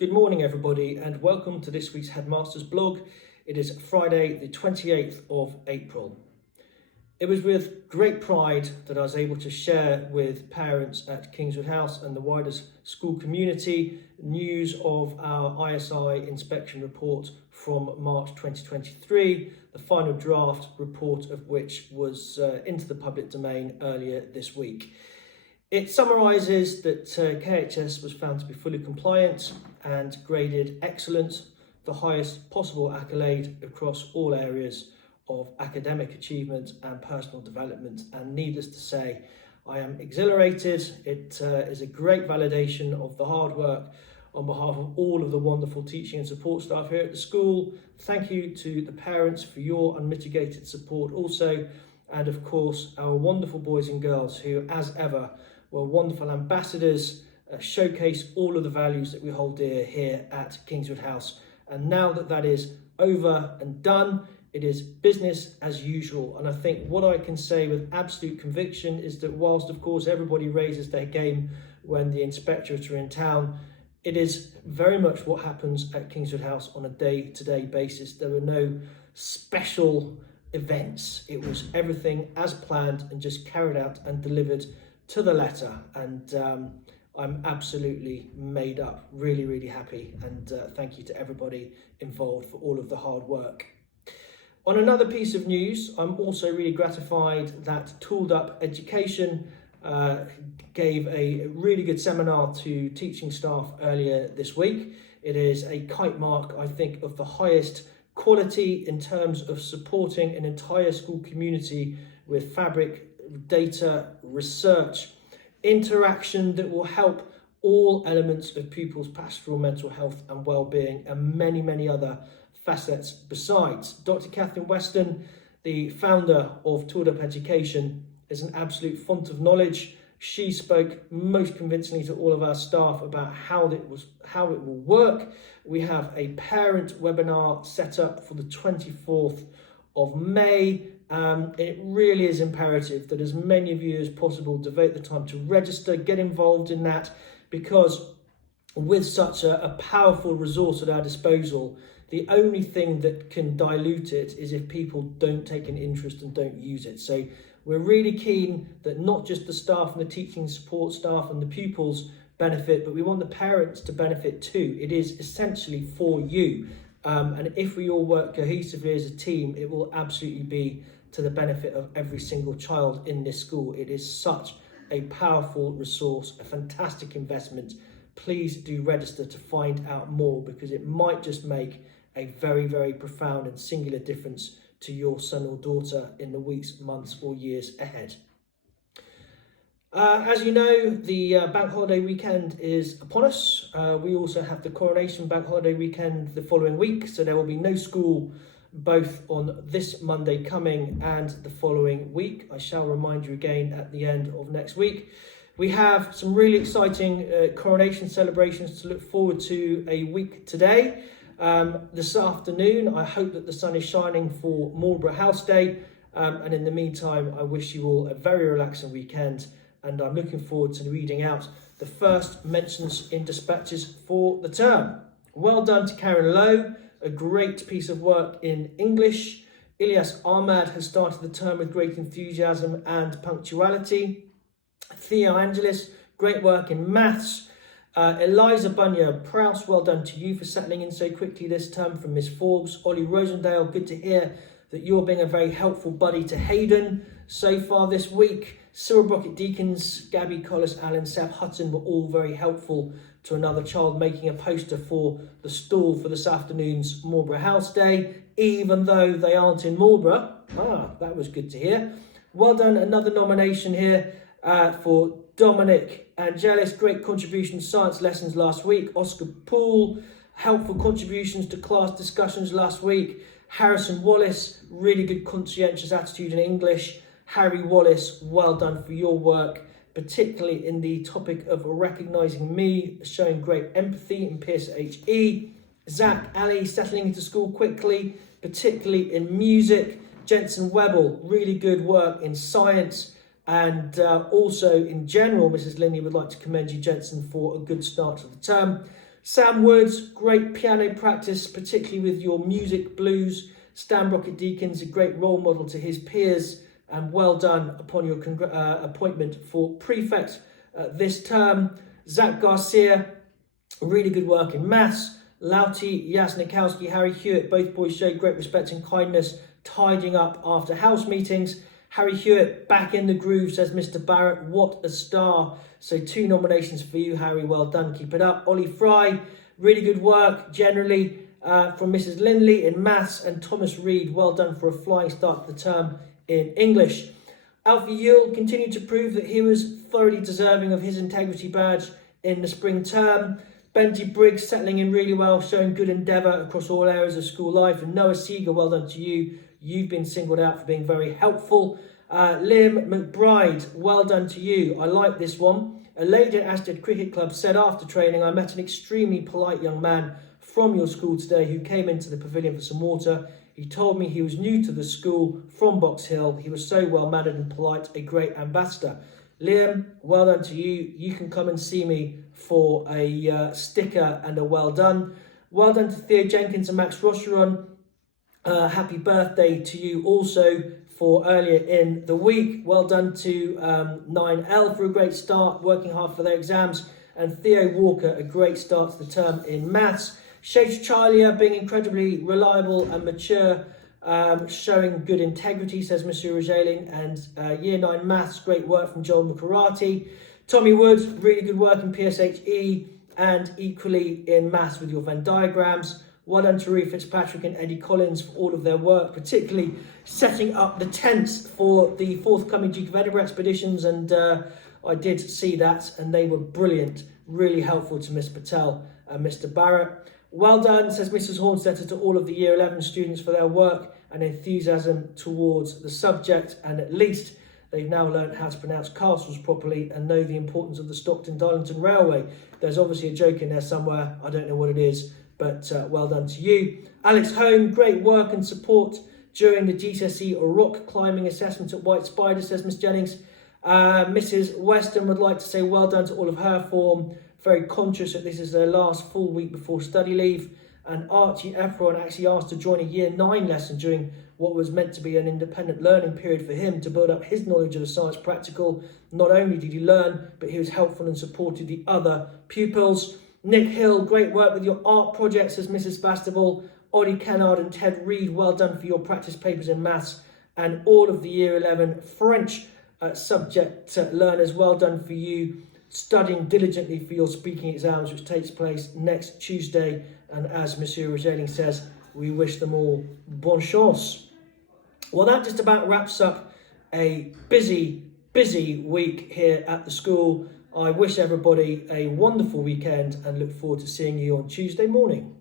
Good morning, everybody, and welcome to this week's Headmaster's blog. It is Friday, the 28th of April. It was with great pride that I was able to share with parents at Kingswood House and the wider school community news of our ISI inspection report from March 2023, the final draft report of which was into the public domain earlier this week. It summarises that KHS was found to be fully compliant and graded excellent, the highest possible accolade across all areas of academic achievement and personal development. And needless to say, I am exhilarated. It is a great validation of the hard work on behalf of all of the wonderful teaching and support staff here at the school. Thank you to the parents for your unmitigated support also. And of course, our wonderful boys and girls who, as ever, were wonderful ambassadors, showcase all of the values that we hold dear here at Kingswood House. And now that that is over and done, it is business as usual. And I think what I can say with absolute conviction is that whilst, of course, everybody raises their game when the inspectorates are in town, it is very much what happens at Kingswood House on a day-to-day basis. There were no special events. It was everything as planned and just carried out and delivered to the letter. And I'm absolutely made up, really happy, and thank you to everybody involved for all of the hard work. On another piece of news, I'm also really gratified that Tooled Up Education gave a really good seminar to teaching staff earlier this week. It is a kite mark, I think, of the highest quality in terms of supporting an entire school community with fabric, data, research, interaction that will help all elements of pupils' pastoral mental health and well-being, and many other facets besides. Dr. Catherine Weston, the founder of Tooled Up Education, is an absolute font of knowledge. She spoke most convincingly to all of our staff about how it will work. We have a parent webinar set up for the 24th of May. It really is imperative that as many of you as possible devote the time to register, get involved in that, because with such a powerful resource at our disposal, the only thing that can dilute it is if people don't take an interest and don't use it. So we're really keen that not just the staff and the teaching support staff and the pupils benefit, but we want the parents to benefit too. It is essentially for you. And if we all work cohesively as a team, it will absolutely be to the benefit of every single child in this school. It is such a powerful resource, a fantastic investment. Please do register to find out more, because it might just make a very profound and singular difference to your son or daughter in the weeks, months or years ahead. As you know, the bank holiday weekend is upon us. We also have the Coronation bank holiday weekend the following week, so there will be no school both on this Monday coming and the following week. I shall remind you again at the end of next week. We have some really exciting coronation celebrations to look forward to a week today. This afternoon, I hope that the sun is shining for Marlborough House Day. And in the meantime, I wish you all a very relaxing weekend. And I'm looking forward to reading out the first mentions in dispatches for the term. Well done to Karen Lowe, a great piece of work in English. Ilyas Ahmad has started the term with great enthusiasm and punctuality. Theo Angelis, great work in maths. Eliza Bunya Prowse, well done to you for settling in so quickly this term from Miss Forbes. Ollie Rosendale, good to hear that you're being a very helpful buddy to Hayden so far this week. Cyril Brockett Deakins, Gabby Collis, Alan, Seb Hutton were all very helpful to another child making a poster for the stall for this afternoon's Marlborough House Day, even though they aren't in Marlborough. That was good to hear. Well done, another nomination here for Dominic Angelis, great contribution science lessons last week. Oscar Poole, helpful contributions to class discussions last week. Harrison Wallace, really good conscientious attitude in English. Harry Wallace, well done for your work, particularly in the topic of recognising me, showing great empathy in Pierce HE. Zach Ali, settling into school quickly, particularly in music. Jensen Webble, really good work in science. And also in general, Mrs. Linney would like to commend you, Jensen, for a good start to the term. Sam Woods, great piano practice, particularly with your music blues. Stan Brockett Deakins, a great role model to his peers, and well done upon your appointment for prefect this term. Zach Garcia, really good work in maths. Lauti, Yasnikowski, Harry Hewitt, both boys showed great respect and kindness, tidying up after house meetings. Harry Hewitt back in the groove, says Mr. Barrett. What a star. So 2 nominations for you, Harry. Well done. Keep it up. Ollie Fry, really good work generally from Mrs. Lindley in maths. And Thomas Reed, well done for a flying start to the term in English. Alfie Yule continued to prove that he was thoroughly deserving of his integrity badge in the spring term. Benji Briggs settling in really well, showing good endeavour across all areas of school life. And Noah Seeger, well done to you. You've been singled out for being very helpful. Liam McBride, well done to you. I like this one. A lady at Ashtead Cricket Club said after training, I met an extremely polite young man from your school today who came into the pavilion for some water. He told me he was new to the school from Box Hill. He was so well-mannered and polite, a great ambassador. Liam, well done to you. You can come and see me for a sticker and a well done. Well done to Theo Jenkins and Max Rocheron. Happy birthday to you also for earlier in the week. Well done to 9L for a great start, working hard for their exams. And Theo Walker, a great start to the term in maths. Shades Charlia being incredibly reliable and mature, showing good integrity, says Monsieur Rogeling. And Year 9 maths, great work from Joel McCarati. Tommy Woods, really good work in PSHE and equally in maths with your Venn diagrams. Well done to Ruth Fitzpatrick and Eddie Collins for all of their work, particularly setting up the tents for the forthcoming Duke of Edinburgh expeditions. And I did see that, and they were brilliant, really helpful to Miss Patel and Mr. Barrett. Well done, says Mrs. Hornstetter, to all of the Year 11 students for their work and enthusiasm towards the subject. And at least they've now learned how to pronounce castles properly and know the importance of the Stockton-Darlington Railway. There's obviously a joke in there somewhere. I don't know what it is, but well done to you. Alex Home, great work and support during the GCSE rock climbing assessment at White Spider, says Miss Jennings. Mrs. Weston would like to say well done to all of her form. Very conscious that this is their last full week before study leave. And Archie Efron actually asked to join a Year 9 lesson during what was meant to be an independent learning period for him to build up his knowledge of the science practical. Not only did he learn, but he was helpful and supported the other pupils. Nick Hill, great work with your art projects, says Mrs. Bastable. Ollie Kennard and Ted Reed, well done for your practice papers in maths. And all of the Year 11 French subject learners, well done for you, studying diligently for your speaking exams, which takes place next Tuesday. And as Monsieur Rogeling says, we wish them all bonne chance. Well, that just about wraps up a busy week here at the school. I wish everybody a wonderful weekend and look forward to seeing you on Tuesday morning.